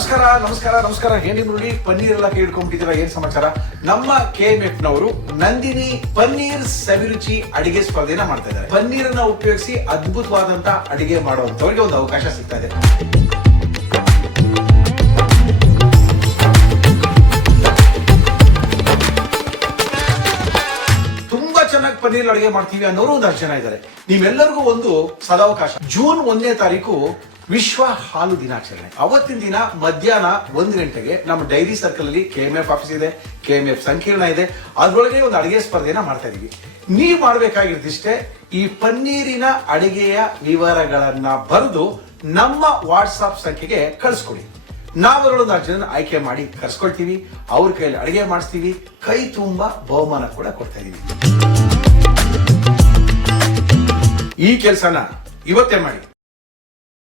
ನಮಸ್ಕಾರ ನಮಸ್ಕಾರ ನಮಸ್ಕಾರ. ಹೇಳಿ ನೋಡಿ ಪನ್ನೀರ್ ಎಲ್ಲ ಕೇಳ್ಕೊಂಡ್ಬಿಟ್ಟಿದ್ದೀರಾ ಏನ್ ಸಮಾಚಾರ? ನಮ್ಮ ಕೆ ಎಂ ಎಫ್ ನವರು ನಂದಿನಿ ಪನ್ನೀರ್ ಸವಿರುಚಿ ಅಡಿಗೆ ಸ್ಪರ್ಧೆನ ಮಾಡ್ತಾ ಇದ್ದಾರೆ. ಪನ್ನೀರನ್ನ ಉಪಯೋಗಿಸಿ ಅದ್ಭುತವಾದಂತ ಅಡಿಗೆ ಮಾಡುವಂತವ್ರಿಗೆ ಒಂದು ಅವಕಾಶ ಸಿಗ್ತಾ ಇದೆ. ತುಂಬಾ ಚೆನ್ನಾಗಿ ಪನ್ನೀರ್ ಅಡಿಗೆ ಮಾಡ್ತೀವಿ ಅನ್ನೋರು ಒಂದು ಜನ ಇದ್ದಾರೆ. ನೀವೆಲ್ಲರಿಗೂ ಒಂದು ಸದಾವಕಾಶ. ಜೂನ್ ಒಂದನೇ ತಾರೀಕು ವಿಶ್ವ ಹಾಲು ದಿನಾಚರಣೆ. ಅವತ್ತಿನ ದಿನ ಮಧ್ಯಾಹ್ನ ಒಂದು ಗಂಟೆಗೆ ನಮ್ಮ ಡೈರಿ ಸರ್ಕಲ್ ಅಲ್ಲಿ ಕೆ ಎಂ ಎಫ್ ಆಫೀಸ್ ಇದೆ ಕೆ ಎಂ ಎಫ್ ಸಂಕೀರ್ಣ ಇದೆ. ಅದರೊಳಗೆ ಒಂದು ಅಡುಗೆ ಸ್ಪರ್ಧೆನ ಮಾಡ್ತಾ ಇದೀವಿ. ನೀವು ಮಾಡ್ಬೇಕಾಗಿರೋದಿಷ್ಟೇ ಈ ಪನ್ನೀರಿನ ಅಡಿಗೆಯ ವಿವರಗಳನ್ನ ಬರೆದು ನಮ್ಮ ವಾಟ್ಸಾಪ್ ಸಂಖ್ಯೆಗೆ ಕಳಿಸ್ಕೊಡಿ. ನಾವುಗಳೊಂದು ಜನ ಆಯ್ಕೆ ಮಾಡಿ ಕರ್ಸ್ಕೊಳ್ತೀವಿ. ಅವ್ರ ಕೈಯಲ್ಲಿ ಅಡುಗೆ ಮಾಡಿಸ್ತೀವಿ. ಕೈ ತುಂಬಾ ಬಹುಮಾನ ಕೂಡ ಕೊಡ್ತಾ ಇದೀವಿ. ಈ ಕೆಲಸನ ಇವತ್ತೇ ಮಾಡಿ.